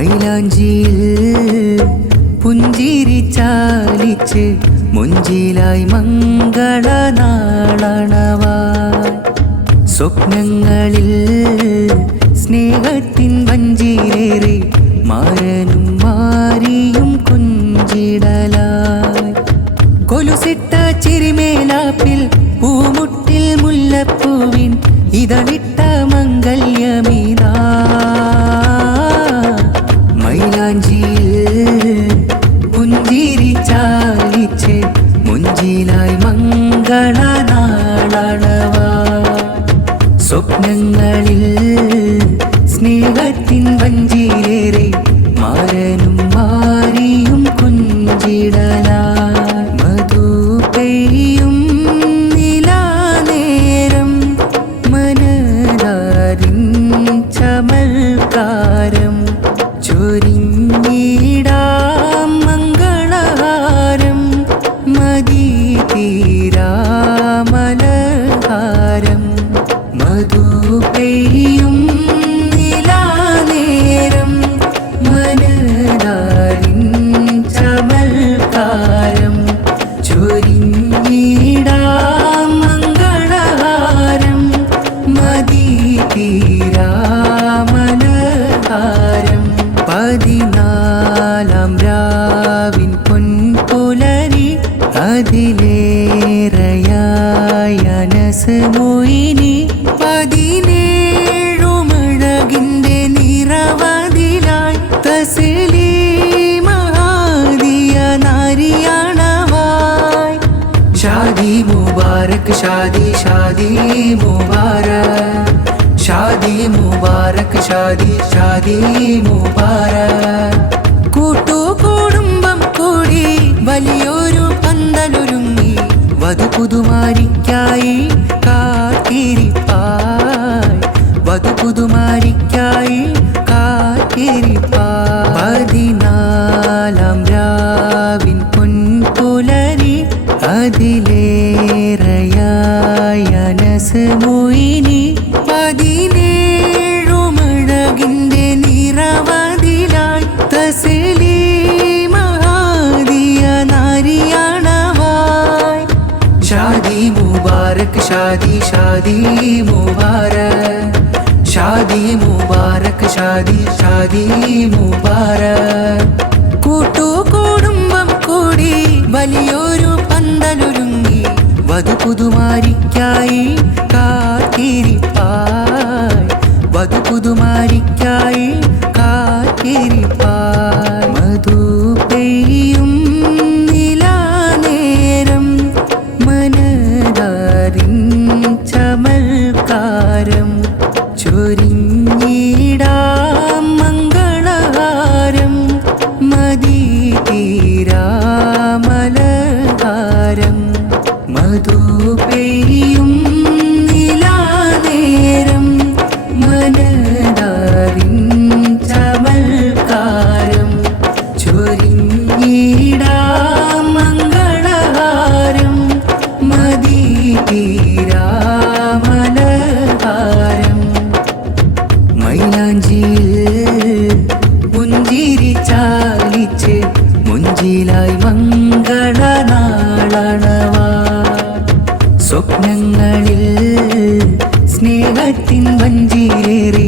മൈലാഞ്ചിയിൽ പുഞ്ചിരി ചാലിച്ച് മുഞ്ചിലായി മംഗളനാളണവായി സ്വപ്നങ്ങളിൽ സ്നേഹത്തിൻ വഞ്ചിയിലേറി മാരനും മാരിയും കുഞ്ചിടലായി കൊലുസിട്ട ചിരിമേലാപ്പിൽ പൂമുട്ടിൽ മുല്ലപ്പൂവിൻ ഇതളിട്ട മംഗല്യമിതാ മൈലാഞ്ചിയിൽ പുഞ്ചിരി ചാലിച്ച് മുഞ്ചിലായി മംഗളനാളണവായി സ്വപ്നങ്ങളിൽ സ്നേഹത്തിൻ വഞ്ചിയിലേറി മാരനും മാരിയും കുഞ്ചിടലായി മധു പെയ്യും നിലാനേരം മനതാരിൻ ചമൽക്കാരം ചൊരിഞ്ഞിടാം മംഗളഹാരം മദീ തീരാമലഹാരം മധു പെയ്യും നിലാനേരം മനതാരിൻ ചമൽക്കാരം ചൊരിഞ്ഞിടാം മംഗളഹാരം മദീ തീരാമലഹാരം 14 രാവിൻ പൊൻപുലരി അതിലേറെയായ അനസ് മൊയ്നി 17 മഴകിൻ്റെ നിറവതിലായി തസ്ലീമഹാദിയ നാരിയാണവായി ഷാദി മുബാരക് ഷാദി ഷാദി മുബാരക് ഷാദി മുബാരക് ഷാദി ഷാദി മുബാരക് കൂട്ടുകുടുംബം കൂടി വലിയൊരു പന്തലൊരുങ്ങി വധു പുതുമാരിക്കായി കാത്തിരിപ്പായി വധു പുതുമാരിക്കായി കാത്തിരിപ്പായി 14 രാവിൻ പൊൻപുലരി അതിലേറെയായ അനസ് മൊയ്നി 17 മഴകിൻ്റെ നിറവതിലായി തസ്ലീമഹാദിയ നാരിയാണവായി ഷാദി മുബാരക് ഷാദി ഷാദി മുബാരക് ഷാദി മുബാരക് ഷാദി ഷാദി മുബാരക് കൂട്ടുകുടുംബം കൂടി വലിയൊരു പന്തലൊരുങ്ങി വധു പുതുമാരിക്കായി കാത്തിരിപ്പായി വധു പുതുമാരിക്കായി കാത്തിരിപ്പായി മധു പെയ്യും നിലാനേരം മനതാരിൻ ചമൽക്കാരം ചൊരിഞ്ഞിടാം മംഗളഹാരം മദീ തീരാമലഹാരം മധു പെയ്യും നിലാനേരം മനതാരിൻ ചമൽക്കാരം ചൊരിഞ്ഞിടാം മംഗളഹാരം മദീ തീരാമലഹാരം മൈലാഞ്ചിയിൽ പുഞ്ചിരി ചാലിച്ച് മുഞ്ചിലായി മംഗളനാളണവായി സ്വപ്നങ്ങളിൽ സ്നേഹത്തിൻ വഞ്ചിയിലേറി